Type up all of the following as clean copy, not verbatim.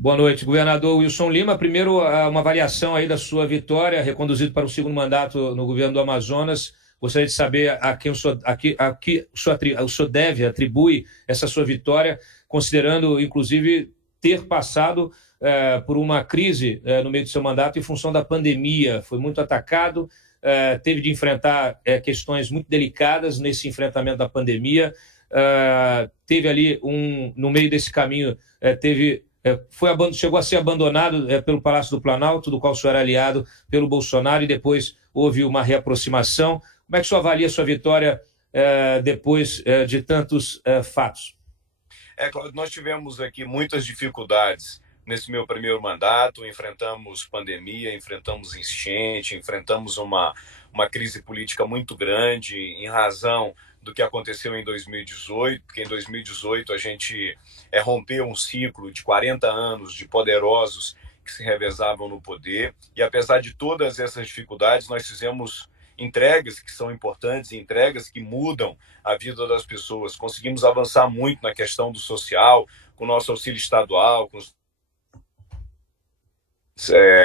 Boa noite, governador Wilson Lima. Primeiro, uma avaliação aí da sua vitória, reconduzido para o segundo mandato no governo do Amazonas. Gostaria de saber a quem o senhor deve, atribui essa sua vitória, considerando, inclusive, ter passado por uma crise no meio do seu mandato em função da pandemia. Foi muito atacado, teve de enfrentar questões muito delicadas nesse enfrentamento da pandemia. Teve ali, no meio desse caminho, chegou a ser abandonado pelo Palácio do Planalto, do qual o senhor era aliado pelo Bolsonaro, e depois houve uma reaproximação. Como é que o senhor avalia a sua vitória depois de tantos fatos? Cláudio, nós tivemos aqui muitas dificuldades nesse meu primeiro mandato, enfrentamos pandemia, enfrentamos enchente, enfrentamos uma crise política muito grande em razão do que aconteceu em 2018, porque em 2018 a gente rompeu um ciclo de 40 anos de poderosos que se revezavam no poder, e apesar de todas essas dificuldades, nós fizemos entregas que são importantes, entregas que mudam a vida das pessoas. Conseguimos avançar muito na questão do social, com o nosso auxílio estadual, com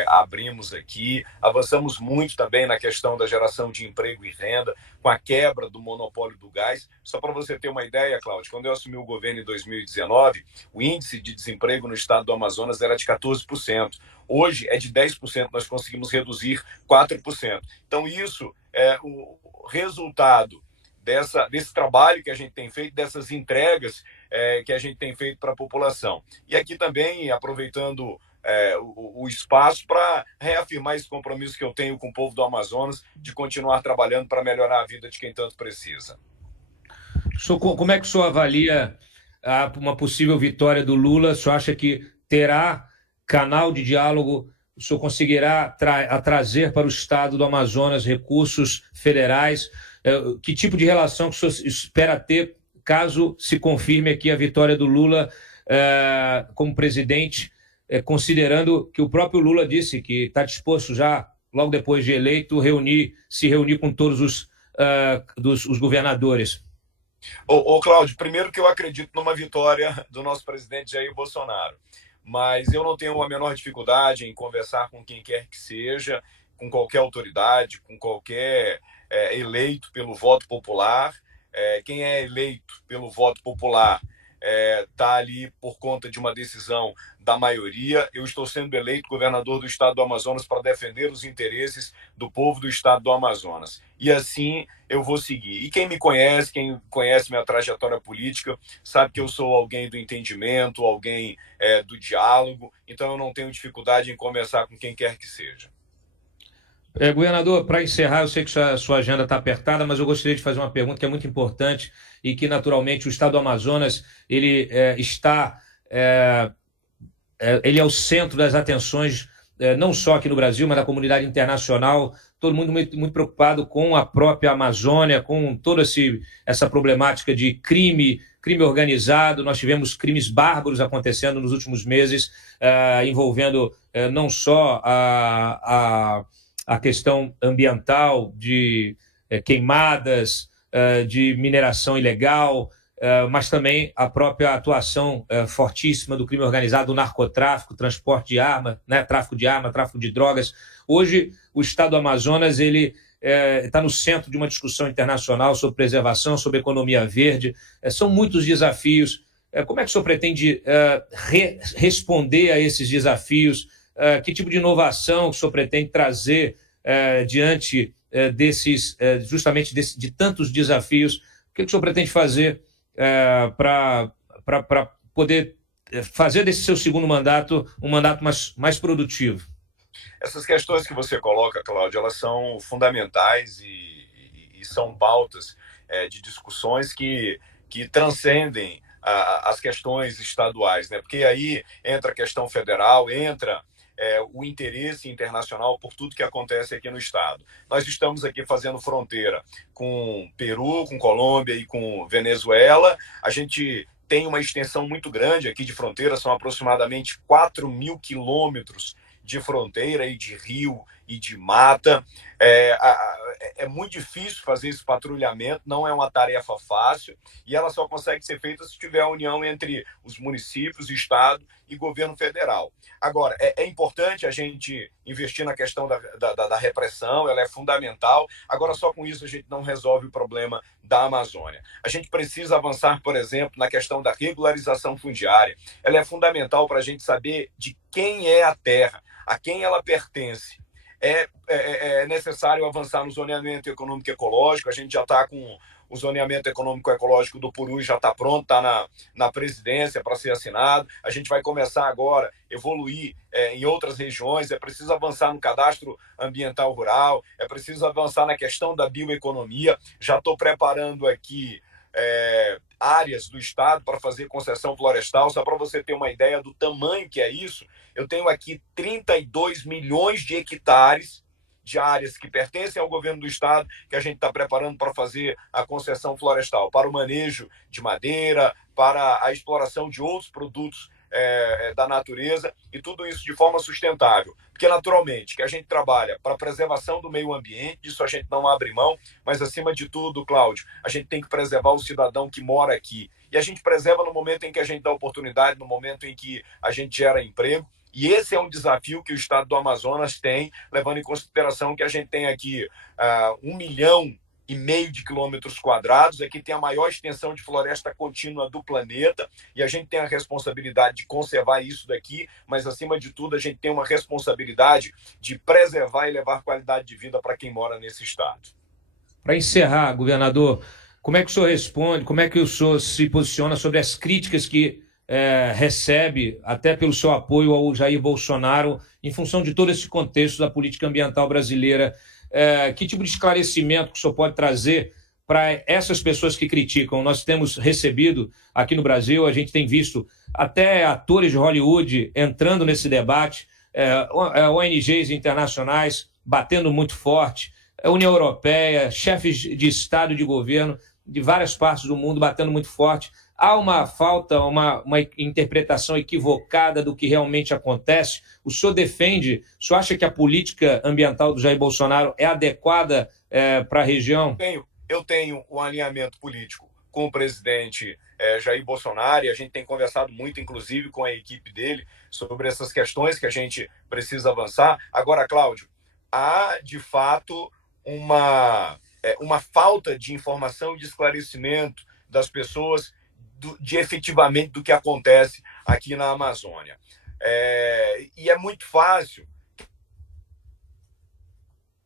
abrimos aqui, avançamos muito também na questão da geração de emprego e renda, com a quebra do monopólio do gás. Só para você ter uma ideia, Cláudio, quando eu assumi o governo em 2019, o índice de desemprego no estado do Amazonas era de 14%. Hoje é de 10%, nós conseguimos reduzir 4%. Então isso é o resultado desse trabalho que a gente tem feito, dessas entregas que a gente tem feito para a população. E aqui também, aproveitando o espaço para reafirmar esse compromisso que eu tenho com o povo do Amazonas de continuar trabalhando para melhorar a vida de quem tanto precisa. Como é que o senhor avalia uma possível vitória do Lula? O senhor acha que terá canal de diálogo? O senhor conseguirá trazer para o estado do Amazonas recursos federais? Que tipo de relação que o senhor espera ter caso se confirme aqui a vitória do Lula como presidente, considerando que o próprio Lula disse que está disposto já, logo depois de eleito, se reunir com todos os governadores? Cláudio, primeiro que eu acredito numa vitória do nosso presidente Jair Bolsonaro, mas eu não tenho a menor dificuldade em conversar com quem quer que seja, com qualquer autoridade, com qualquer eleito pelo voto popular. Quem é eleito pelo voto popular está ali por conta de uma decisão da maioria. Eu estou sendo eleito governador do estado do Amazonas para defender os interesses do povo do estado do Amazonas. E assim eu vou seguir. E quem conhece minha trajetória política, sabe que eu sou alguém do entendimento, alguém do diálogo, então eu não tenho dificuldade em conversar com quem quer que seja. Governador, para encerrar, eu sei que a sua agenda está apertada, mas eu gostaria de fazer uma pergunta que é muito importante e que, naturalmente, o estado do Amazonas ele ele é o centro das atenções, não só aqui no Brasil, mas da comunidade internacional. Todo mundo muito preocupado com a própria Amazônia, com toda essa problemática de crime organizado. Nós tivemos crimes bárbaros acontecendo nos últimos meses, envolvendo não só a questão ambiental, de queimadas, de mineração ilegal, mas também a própria atuação fortíssima do crime organizado, do narcotráfico, transporte de arma, né, tráfico de arma, tráfico de drogas. Hoje, o estado do Amazonas ele está no centro de uma discussão internacional sobre preservação, sobre economia verde. São muitos desafios. Como é que o senhor pretende responder a esses desafios? Que tipo de inovação o senhor pretende trazer diante de tantos desafios? O que o senhor pretende fazer para poder fazer desse seu segundo mandato um mandato mais produtivo? Essas questões que você coloca, Cláudio, elas são fundamentais e são pautas de discussões que transcendem as questões estaduais, né? Porque aí entra a questão federal, entra o interesse internacional por tudo que acontece aqui no estado. Nós estamos aqui fazendo fronteira com Peru, com Colômbia e com Venezuela. A gente tem uma extensão muito grande aqui de fronteira, são aproximadamente 4.000 quilômetros de fronteira e de rio e de mata. É muito difícil fazer esse patrulhamento, não é uma tarefa fácil, e ela só consegue ser feita se tiver a união entre os municípios, Estado e governo federal. Agora, é importante a gente investir na questão da repressão, ela é fundamental. Agora, só com isso a gente não resolve o problema da Amazônia. A gente precisa avançar, por exemplo, na questão da regularização fundiária. Ela é fundamental para a gente saber de quem é a terra, a quem ela pertence. É necessário avançar no zoneamento econômico e ecológico. A gente já está com o zoneamento econômico e ecológico do Purus, já está pronto, está na presidência para ser assinado. A gente vai começar agora a evoluir em outras regiões. É preciso avançar no cadastro ambiental rural, é preciso avançar na questão da bioeconomia. Já estou preparando aqui áreas do Estado para fazer concessão florestal. Só para você ter uma ideia do tamanho que é isso, eu tenho aqui 32 milhões de hectares de áreas que pertencem ao governo do Estado, que a gente está preparando para fazer a concessão florestal, para o manejo de madeira, para a exploração de outros produtos da natureza, e tudo isso de forma sustentável. Porque, naturalmente, que a gente trabalha para a preservação do meio ambiente, disso a gente não abre mão, mas, acima de tudo, Cláudio, a gente tem que preservar o cidadão que mora aqui. E a gente preserva no momento em que a gente dá oportunidade, no momento em que a gente gera emprego. E esse é um desafio que o Estado do Amazonas tem, levando em consideração que a gente tem aqui 1,5 milhão de quilômetros quadrados, aqui tem a maior extensão de floresta contínua do planeta, e a gente tem a responsabilidade de conservar isso daqui, mas, acima de tudo, a gente tem uma responsabilidade de preservar e levar qualidade de vida para quem mora nesse estado. Para encerrar, governador, como é que o senhor responde, como é que o senhor se posiciona sobre as críticas que recebe, até pelo seu apoio ao Jair Bolsonaro, em função de todo esse contexto da política ambiental brasileira? Que tipo de esclarecimento que o senhor pode trazer para essas pessoas que criticam? Nós temos recebido aqui no Brasil, a gente tem visto até atores de Hollywood entrando nesse debate, ONGs internacionais batendo muito forte, a União Europeia, chefes de Estado e de governo de várias partes do mundo batendo muito forte. Há uma falta, uma interpretação equivocada do que realmente acontece. O senhor defende, o senhor acha que a política ambiental do Jair Bolsonaro é adequada para a região? Eu tenho um alinhamento político com o presidente Jair Bolsonaro, e a gente tem conversado muito, inclusive, com a equipe dele, sobre essas questões que a gente precisa avançar. Agora, Cláudio, há, de fato, uma falta de informação e de esclarecimento das pessoas efetivamente do que acontece aqui na Amazônia. E é muito fácil.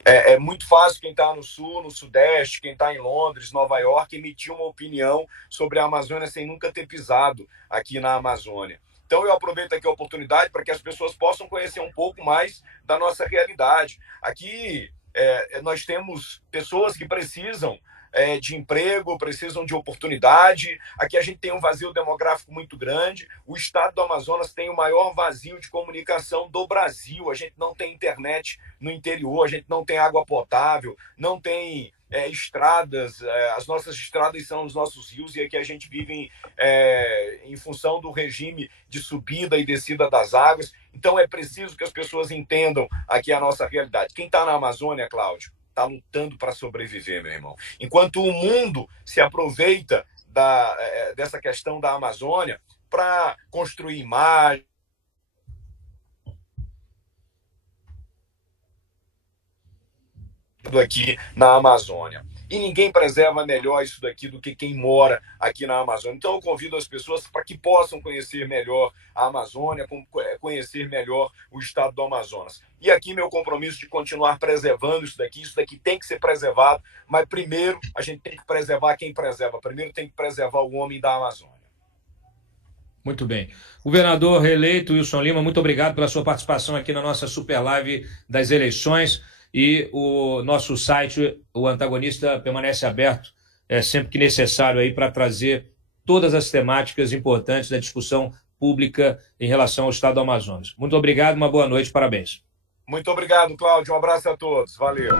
É muito fácil quem está no Sul, no Sudeste, quem está em Londres, Nova York, emitir uma opinião sobre a Amazônia sem nunca ter pisado aqui na Amazônia. Então, eu aproveito aqui a oportunidade para que as pessoas possam conhecer um pouco mais da nossa realidade. Aqui, nós temos pessoas que precisam de emprego, precisam de oportunidade. Aqui a gente tem um vazio demográfico muito grande. O estado do Amazonas tem o maior vazio de comunicação do Brasil. A gente não tem internet no interior, a gente não tem água potável, não tem estradas. As nossas estradas são os nossos rios, e aqui a gente vive em função do regime de subida e descida das águas. Então é preciso que as pessoas entendam aqui a nossa realidade. Quem está na Amazônia, Cláudio, está lutando para sobreviver, meu irmão. Enquanto o mundo se aproveita dessa questão da Amazônia para construir imagem, aqui na Amazônia. E ninguém preserva melhor isso daqui do que quem mora aqui na Amazônia. Então eu convido as pessoas para que possam conhecer melhor a Amazônia, conhecer melhor o estado do Amazonas. E aqui meu compromisso de continuar preservando isso daqui tem que ser preservado, mas primeiro a gente tem que preservar quem preserva. Primeiro tem que preservar o homem da Amazônia. Muito bem. Governador reeleito Wilson Lima, muito obrigado pela sua participação aqui na nossa super live das eleições. E o nosso site, o Antagonista, permanece aberto sempre que necessário aí para trazer todas as temáticas importantes da discussão pública em relação ao estado do Amazonas. Muito obrigado, uma boa noite, parabéns. Muito obrigado, Cláudio. Um abraço a todos. Valeu.